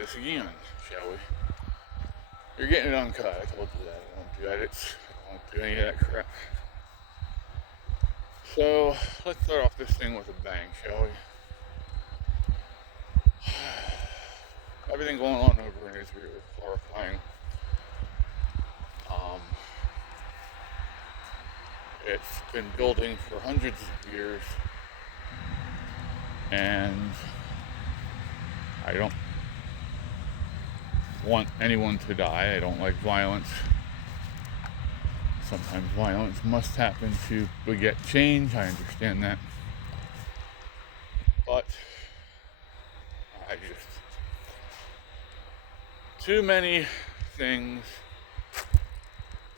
this again, shall we? You're getting it uncut. I told you that. I don't do edits. I don't do any of that crap. So, let's start off this thing with a bang, shall we? Everything going on over in Israel is horrifying. It's been building for hundreds of years, and I don't want anyone to die. I don't like violence. Sometimes violence must happen to beget change. I understand that. But too many things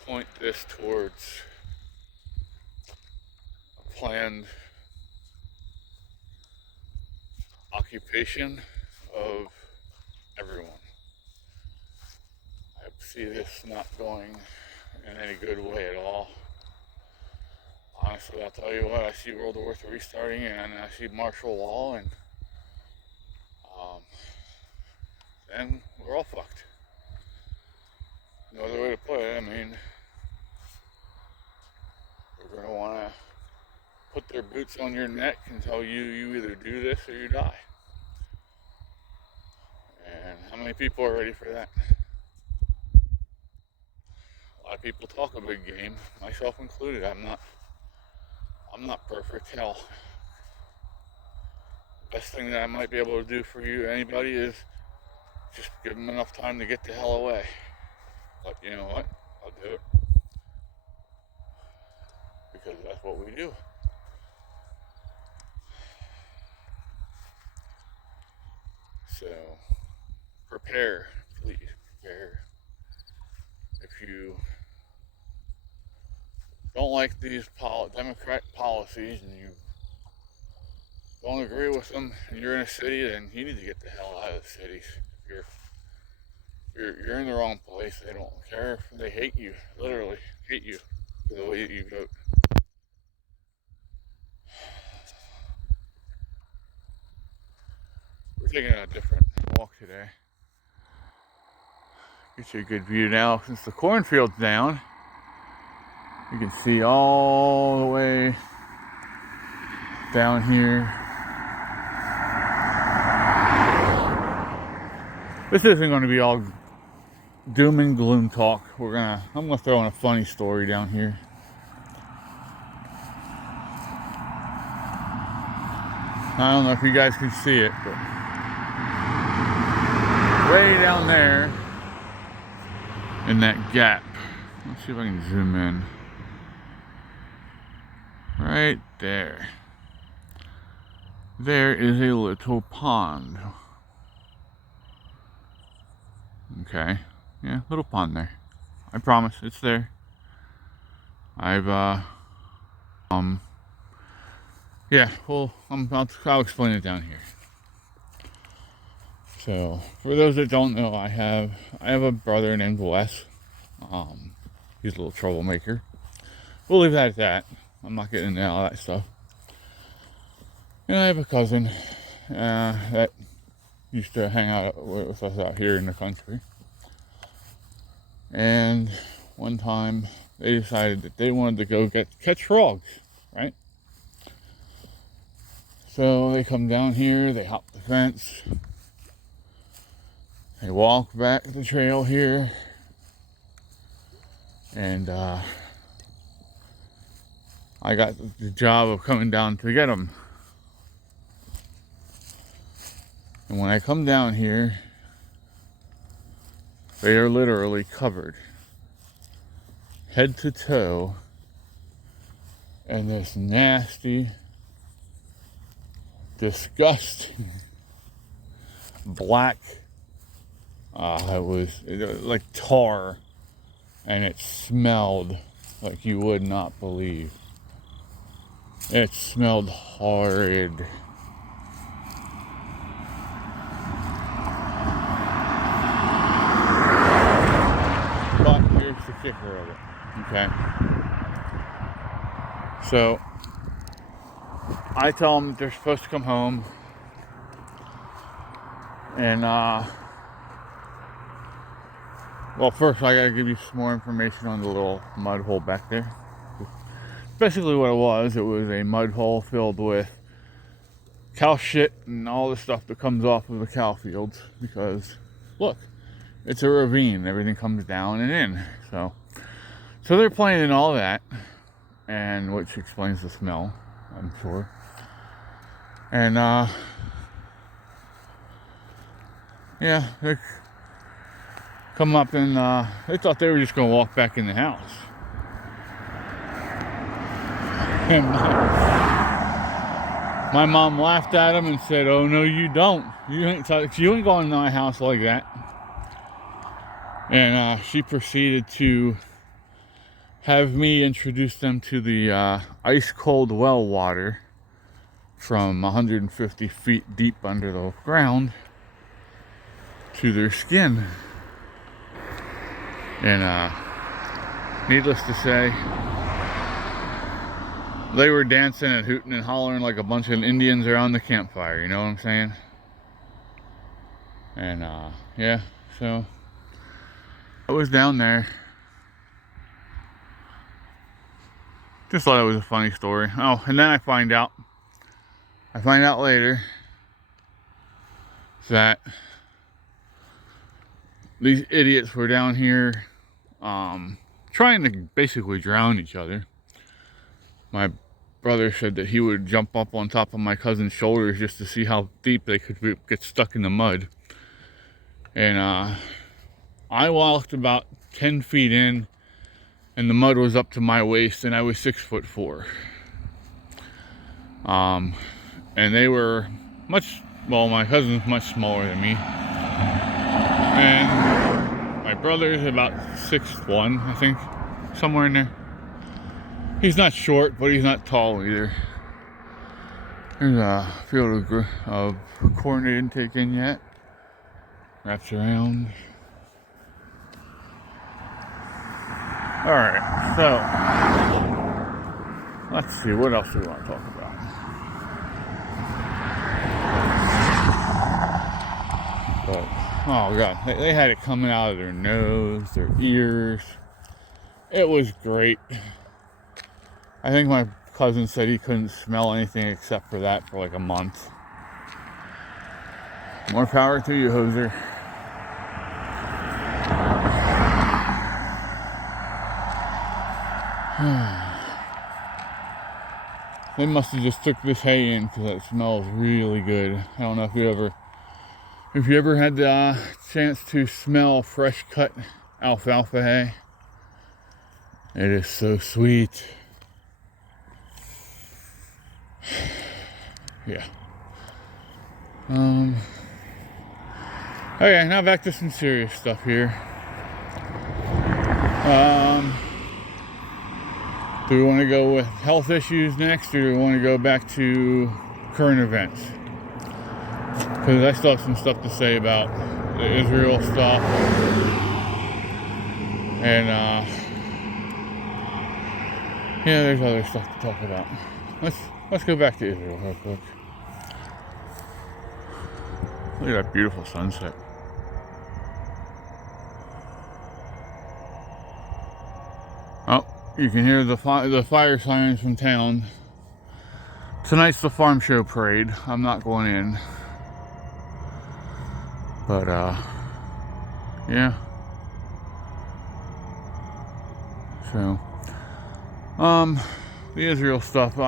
point this towards a planned occupation of everyone. I see this not going in any good way at all. Honestly, I'll tell you what, I see World War III starting, and I see martial law, and then we're all fucked. No other way to put it. I mean, they're going to want to put their boots on your neck and tell you either do this or you die. And how many people are ready for that? A lot of people talk a big game, myself included. I'm not perfect. Hell, the best thing that I might be able to do for you, anybody, is just give them enough time to get the hell away. But you know what? I'll do it. Because that's what we do. So, prepare. Please prepare. If you don't like these Democrat policies and you don't agree with them and you're in a city, then you need to get the hell out of the cities. You're in the wrong place. They don't care. They hate you. Literally hate you for the way that you vote. We're taking a different walk today. Get you a good view now. Since the cornfield's down, you can see all the way down here. This isn't going to be all doom and gloom talk. I'm gonna throw in a funny story down here. I don't know if you guys can see it, but way down there in that gap. Let's see if I can zoom in. Right there. There is a little pond. Okay. Yeah, little pond there. I promise, it's there. Yeah, well, I'll explain it down here. So, for those that don't know, I have a brother named Wes. He's a little troublemaker. We'll leave that at that. I'm not getting into all that stuff. And I have a cousin that used to hang out with us out here in the country. And one time they decided that they wanted to go catch frogs, right? So they come down here, they hop the fence, they walk back the trail here, and I got the job of coming down to get them. And when I come down here, they are literally covered, head to toe, in this nasty, disgusting, black, it was like tar, and it smelled like you would not believe. It smelled horrid. The kicker of it, okay? So I tell them that they're supposed to come home and Well, first I gotta give you some more information on the little mud hole back there. Basically what it was a mud hole filled with cow shit and all the stuff that comes off of the cow fields, because look, it's a ravine, everything comes down and in. So they're playing in all that, and which explains the smell, I'm sure. And yeah, they come up and they thought they were just gonna walk back in the house. And my mom laughed at him and said, "Oh no, you don't. You ain't going to my house like that." And she proceeded to have me introduce them to the ice cold well water from 150 feet deep under the ground to their skin. And needless to say, they were dancing and hooting and hollering like a bunch of Indians around the campfire, you know what I'm saying? And yeah, so I was down there. Just thought it was a funny story. Oh, and then I find out later that these idiots were down here trying to basically drown each other. My brother said that he would jump up on top of my cousin's shoulders just to see how deep they could get stuck in the mud. And I walked about 10 feet in, and the mud was up to my waist, and I was 6'4". And they were my cousin's much smaller than me. And my brother's about 6'1", I think, somewhere in there. He's not short, but he's not tall either. There's a field of corn they didn't take in yet. Wraps around. Alright, so let's see, what else do we want to talk about? But, oh god, they had it coming out of their nose, their ears. It was great. I think my cousin said he couldn't smell anything except for that for like a month. More power to you, hoser. They must have just took this hay in because it smells really good. I don't know if you ever had the chance to smell fresh cut alfalfa hay. It is so sweet. Yeah. Okay, now back to some serious stuff here. Do we want to go with health issues next, or do we want to go back to current events? Because I still have some stuff to say about the Israel stuff. And yeah, there's other stuff to talk about. Let's go back to Israel real quick. Look at that beautiful sunset. Oh, you can hear the fire sirens from town. Tonight's the farm show parade. I'm not going in. But yeah. So the Israel stuff,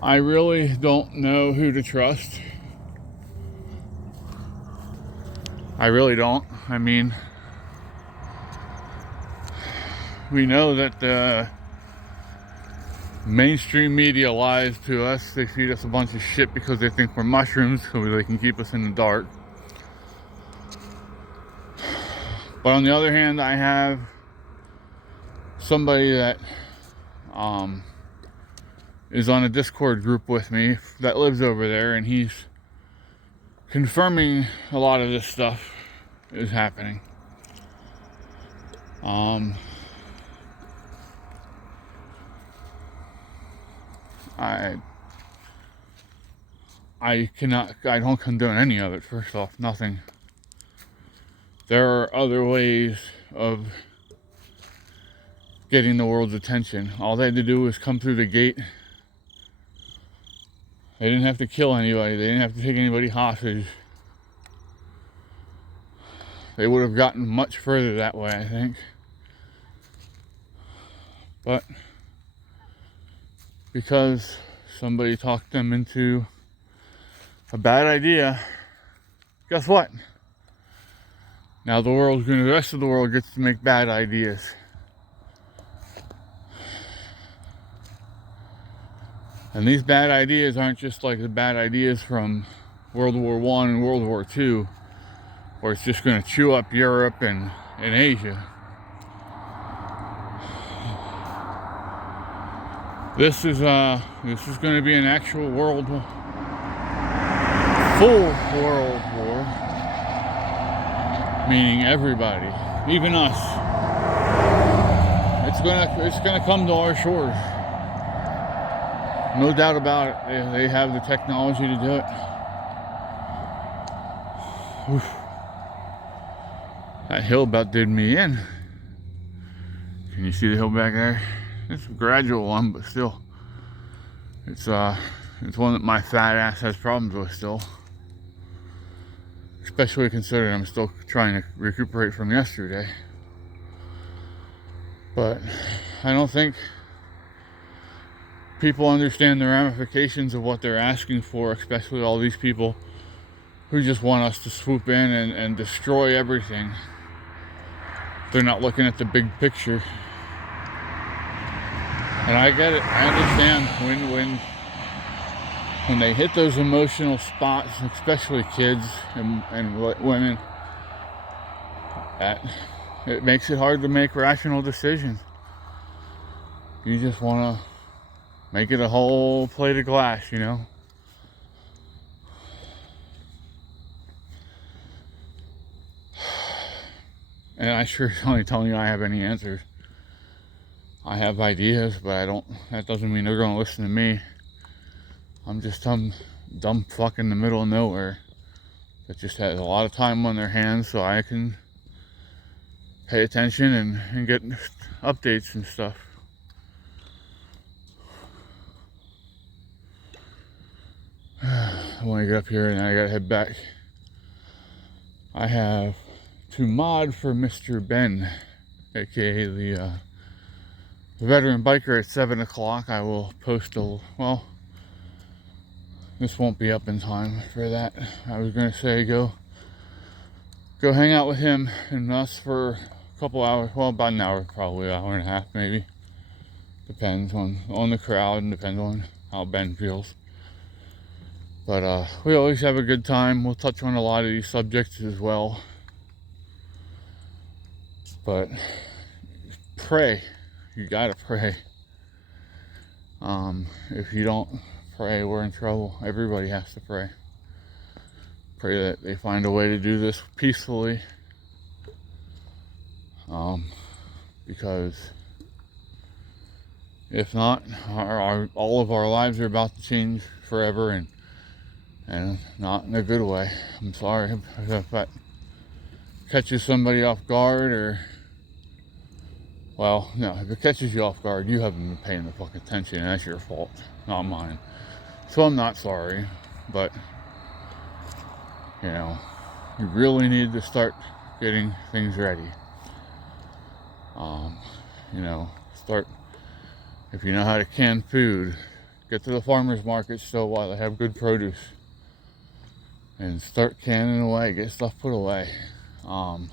I really don't know who to trust. I really don't. I mean, we know that the mainstream media lies to us. They feed us a bunch of shit because they think we're mushrooms, so they can keep us in the dark. But on the other hand, I have somebody that is on a Discord group with me that lives over there, and he's confirming a lot of this stuff is happening. I don't condone any of it. First off, nothing. there are other ways of getting the world's attention. All they had to do was come through the gate. They didn't have to kill anybody. They didn't have to take anybody hostage. They would have gotten much further that way, I think. But because somebody talked them into a bad idea, guess what? Now the rest of the world gets to make bad ideas. And these bad ideas aren't just like the bad ideas from World War I and World War II, where it's just going to chew up Europe and Asia. This is going to be an actual full world war, meaning everybody, even us. It's gonna come to our shores. No doubt about it. They have the technology to do it. Oof. That hill about did me in. Can you see the hill back there? It's a gradual one, but still, it's one that my fat ass has problems with still. Especially considering I'm still trying to recuperate from yesterday. But I don't think people understand the ramifications of what they're asking for, especially all these people who just want us to swoop in and destroy everything. They're not looking at the big picture. And I get it. I understand when they hit those emotional spots, especially kids and women, that it makes it hard to make rational decisions. You just want to make it a whole plate of glass, you know? And I sure ain't telling you I have any answers. I have ideas, but that doesn't mean they're going to listen to me. I'm just some dumb fuck in the middle of nowhere that just has a lot of time on their hands, so I can pay attention and get updates and stuff. I want to get up here and I gotta head back. I have to mod for Mr. Ben, aka the veteran biker, at 7 o'clock. I will post this won't be up in time for that. I was gonna say go hang out with him and us for a couple hours. Well, about an hour, probably an hour and a half, maybe. Depends on the crowd and depends on how Ben feels. But we always have a good time. We'll touch on a lot of these subjects as well. But pray. You gotta pray. If you don't pray, we're in trouble. Everybody has to pray. Pray that they find a way to do this peacefully. Because if not, all of our lives are about to change forever, and not in a good way. I'm sorry if that catches somebody off guard, or, well, no, if it catches you off guard, you haven't been paying the fucking attention, and that's your fault, not mine. So I'm not sorry, but, you know, you really need to start getting things ready. You know, if you know how to can food, get to the farmers market still while they have good produce. And start canning away, get stuff put away. You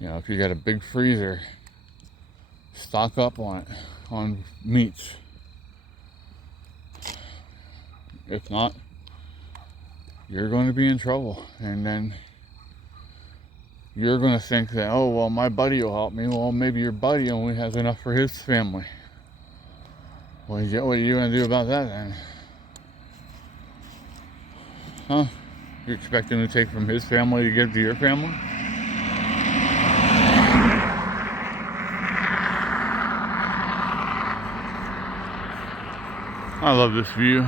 know, if you got a big freezer, stock up on meats. If not, you're going to be in trouble. And then you're going to think that, oh, well, my buddy will help me. Well, maybe your buddy only has enough for his family. What are you going to do about that then? Huh? You expect him to take from his family to give to your family? I love this view.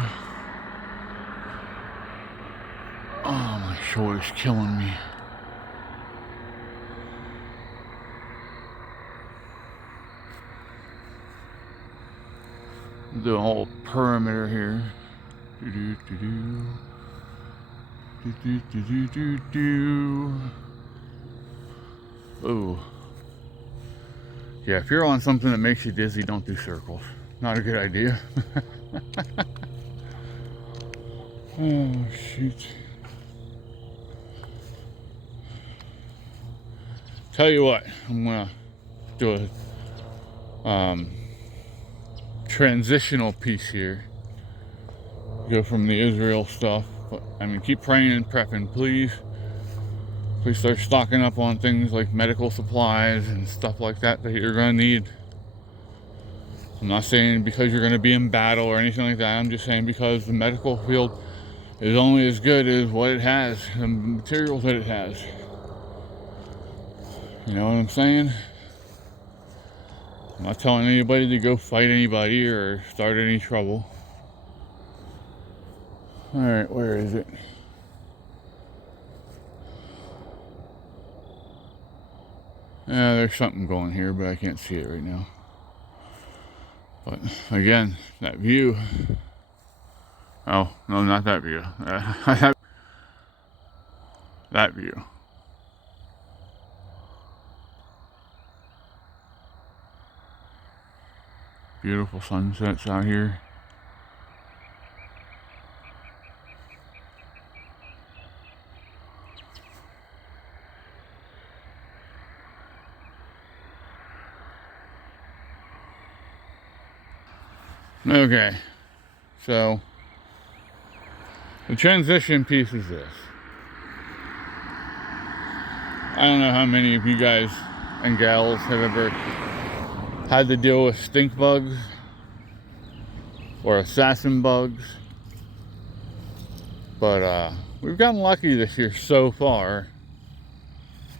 Oh, my shoulder's killing me. Do a whole perimeter here. Do do do do do do do do do. Oh, yeah. If you're on something that makes you dizzy, don't do circles. Not a good idea. Oh shoot. Tell you what, I'm gonna do a transitional piece here. Go from the Israel stuff, but I mean, keep praying and prepping, please. Please start stocking up on things like medical supplies and stuff like that that you're gonna need. I'm not saying because you're gonna be in battle or anything like that. I'm just saying because the medical field is only as good as what it has, the materials that it has. You know what I'm saying? I'm not telling anybody to go fight anybody or start any trouble. Alright, where is it? Yeah, there's something going here, but I can't see it right now. But again, that view. Oh, no, not that view. That view. Beautiful sunsets out here. Okay, so the transition piece is this. I don't know how many of you guys and gals have ever had to deal with stink bugs or assassin bugs, but we've gotten lucky this year so far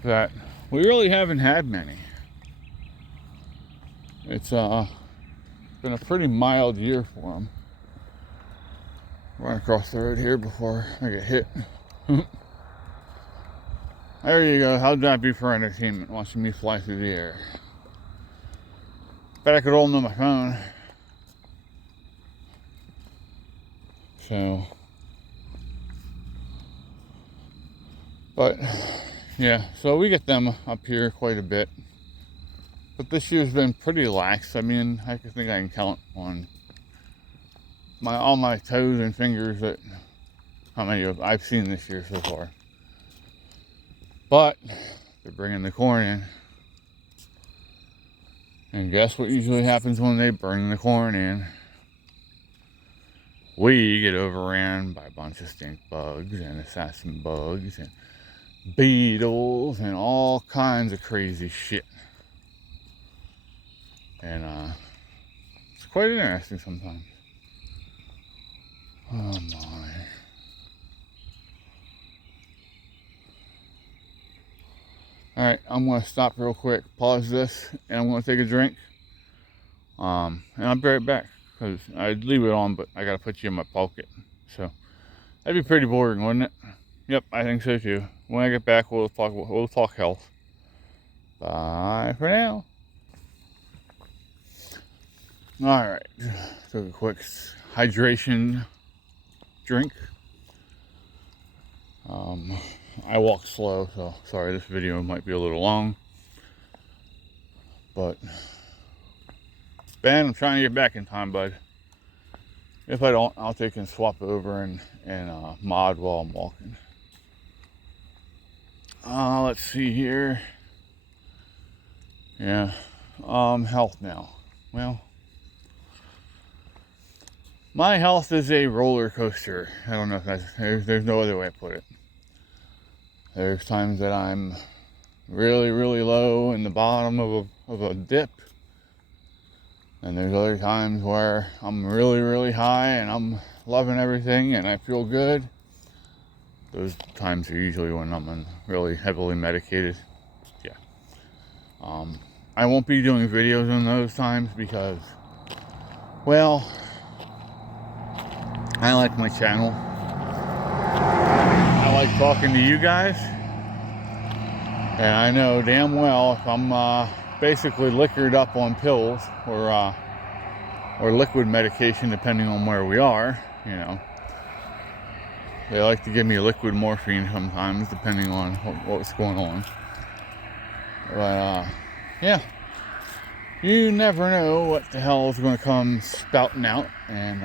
that we really haven't had many. It's been a pretty mild year for them. Run across the road here before I get hit. There you go. How'd that be for entertainment, watching me fly through the air? Bet I could hold them on my phone. So, but yeah, so we get them up here quite a bit. But this year's been pretty lax. I mean, I think I can count on all my toes and fingers that how many I've seen this year so far. But they're bringing the corn in. And guess what usually happens when they bring the corn in? We get overran by a bunch of stink bugs and assassin bugs and beetles and all kinds of crazy shit. And it's quite interesting sometimes. Oh my. Alright, I'm going to stop real quick, pause this, and I'm going to take a drink. And I'll be right back, because I'd leave it on, but I got to put you in my pocket. So, that'd be pretty boring, wouldn't it? Yep, I think so too. When I get back, we'll talk health. Bye for now. Alright, took a quick hydration drink. I walk slow, so sorry this video might be a little long. But Ben, I'm trying to get back in time, bud. If I don't, I'll take and swap over and mod while I'm walking. Let's see here. Yeah, health now. Well, my health is a roller coaster. I don't know if there's no other way to put it. There's times that I'm really, really low in the bottom of a dip. And there's other times where I'm really, really high and I'm loving everything and I feel good. Those times are usually when I'm really heavily medicated. Yeah. I won't be doing videos on those times because, well, I like my channel. I like talking to you guys. And I know damn well if I'm basically liquored up on pills or or liquid medication depending on where we are, you know. They like to give me liquid morphine sometimes depending on what's going on. But yeah, you never know what the hell is going to come spouting out, and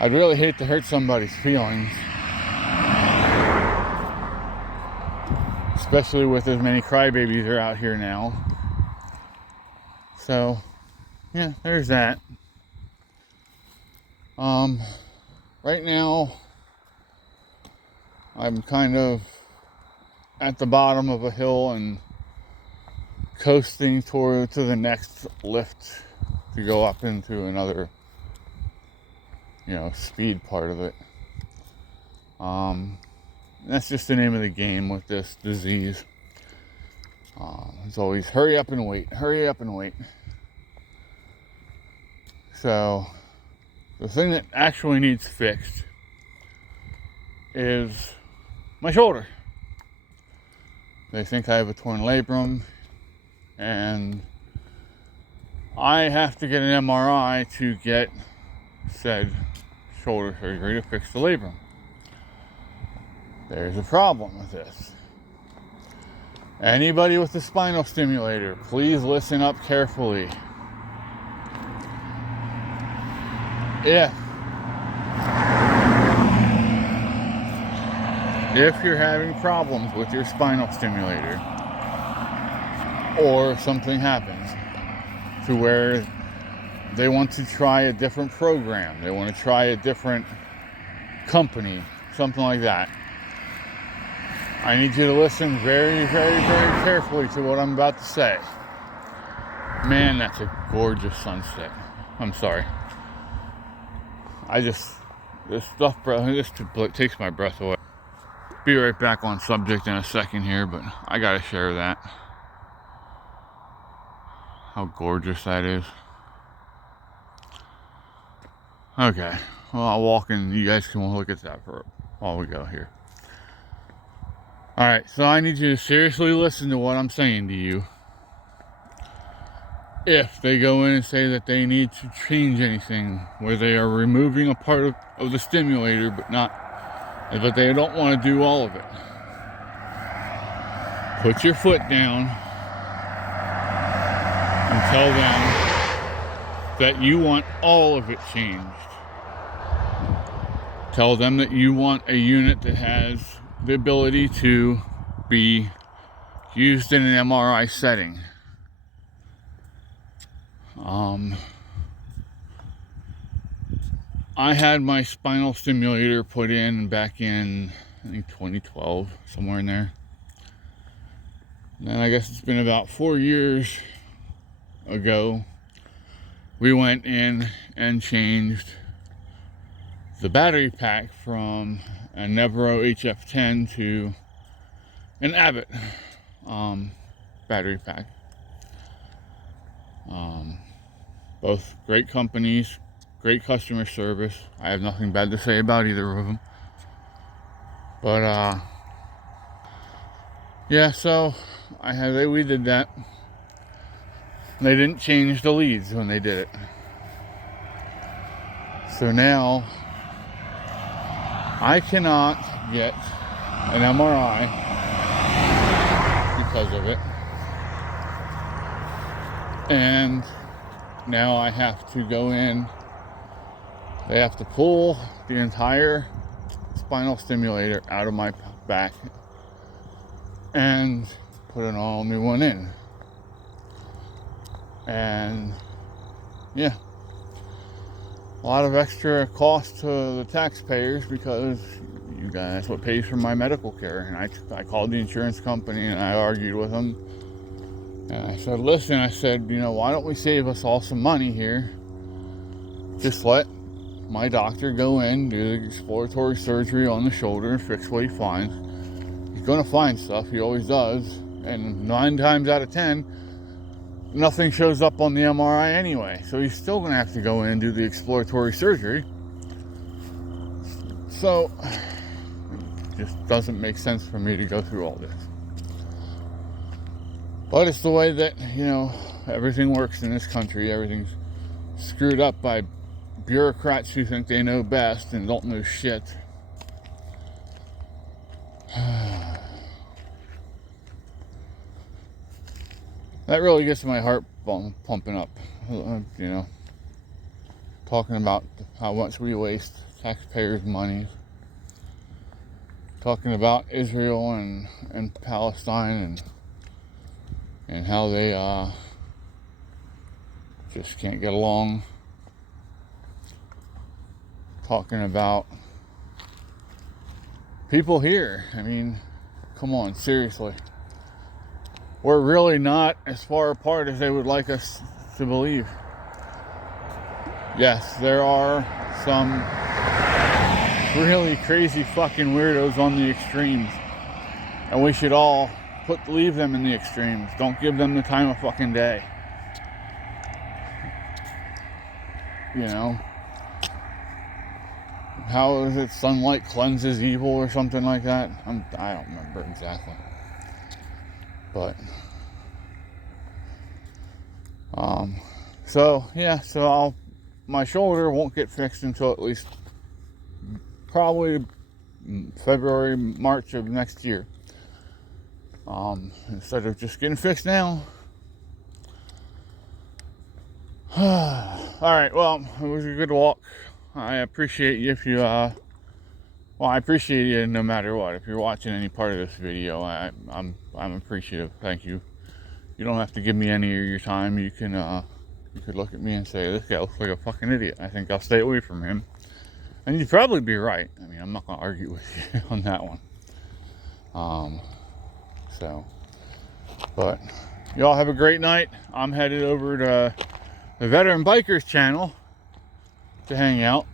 I'd really hate to hurt somebody's feelings, especially with as many crybabies are out here now. So yeah, there's that. Right now I'm kind of at the bottom of a hill and coasting to the next lift to go up into another, you know, speed part of it. That's just the name of the game with this disease. It's always hurry up and wait, hurry up and wait. So the thing that actually needs fixed is my shoulder. They think I have a torn labrum, and I have to get an MRI to get said shoulder surgery to fix the labrum. There's a problem with this. Anybody with a spinal stimulator, please listen up carefully. If you're having problems with your spinal stimulator, or something happens to where they want to try a different program, they want to try a different company, something like that, I need you to listen very, very, very carefully to what I'm about to say. Man, that's a gorgeous sunset. I'm sorry. This stuff, bro, this takes my breath away. Be right back on subject in a second here, but I gotta share that. How gorgeous that is. Okay, well, I'll walk and you guys can look at that while we go here. Alright, so I need you to seriously listen to what I'm saying to you. If they go in and say that they need to change anything, where they are removing a part of the stimulator, but they don't want to do all of it, put your foot down and tell them that you want all of it changed. Tell them that you want a unit that has the ability to be used in an MRI setting. I had my spinal stimulator put in back in, I think, 2012, somewhere in there. And I guess it's been about 4 years ago, we went in and changed the battery pack from a Nevro HF10 to an Abbott battery pack. Both great companies, great customer service. I have nothing bad to say about either of them. But yeah, so we did that. They didn't change the leads when they did it. So now I cannot get an MRI because of it. And now I have to go in. They have to pull the entire spinal stimulator out of my back and put an all new one in. And yeah, a lot of extra cost to the taxpayers, because you guys, that's what pays for my medical care. And I called the insurance company and I argued with them. And I said, listen, why don't we save us all some money here? Just let my doctor go in, do the exploratory surgery on the shoulder and fix what he finds. He's going to find stuff, he always does. And 9 times out of 10, nothing shows up on the MRI anyway. So he's still going to have to go in and do the exploratory surgery. So it just doesn't make sense for me to go through all this. But it's the way that, everything works in this country. Everything's screwed up by bureaucrats who think they know best and don't know shit. That really gets my heart pumping up, you know, talking about how much we waste taxpayers' money, talking about Israel and Palestine and how they just can't get along, talking about people here. I mean, come on, seriously. We're really not as far apart as they would like us to believe. Yes, there are some really crazy fucking weirdos on the extremes, and we should all leave them in the extremes. Don't give them the time of fucking day. You know, how is it sunlight cleanses evil or something like that? I don't remember exactly. But so yeah, so my shoulder won't get fixed until at least probably February, March of next year. Instead of just getting fixed now. Alright, well, it was a good walk. I appreciate you if you I appreciate you no matter what. If you're watching any part of this video, I'm appreciative. Thank you. You don't have to give me any of your time. You can you could look at me and say, this guy looks like a fucking idiot. I think I'll stay away from him. And you'd probably be right. I mean, I'm not gonna argue with you on that one. But y'all have a great night. I'm headed over to the Veteran Bikers channel to hang out.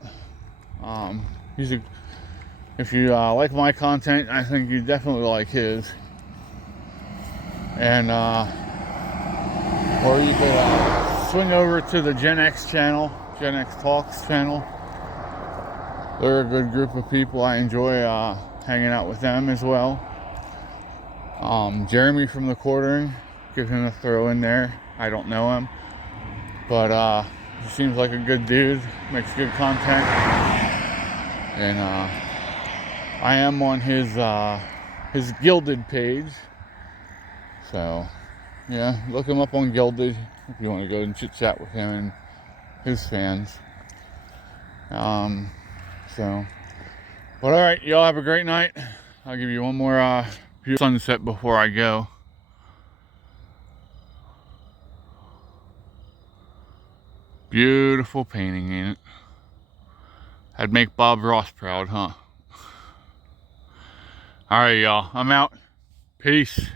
If you like my content, I think you definitely like his. And or you could swing over to the Gen X channel, Gen X Talks channel. They're a good group of people. I enjoy hanging out with them as well. Jeremy from the Quartering, give him a throw in there. I don't know him, but he seems like a good dude, makes good content. And I am on his Gilded page. So, yeah, look him up on Gilded if you want to go and chit chat with him and his fans. But alright, y'all have a great night. I'll give you one more view of sunset before I go. Beautiful painting, ain't it? I'd make Bob Ross proud, huh? Alright, y'all, I'm out. Peace.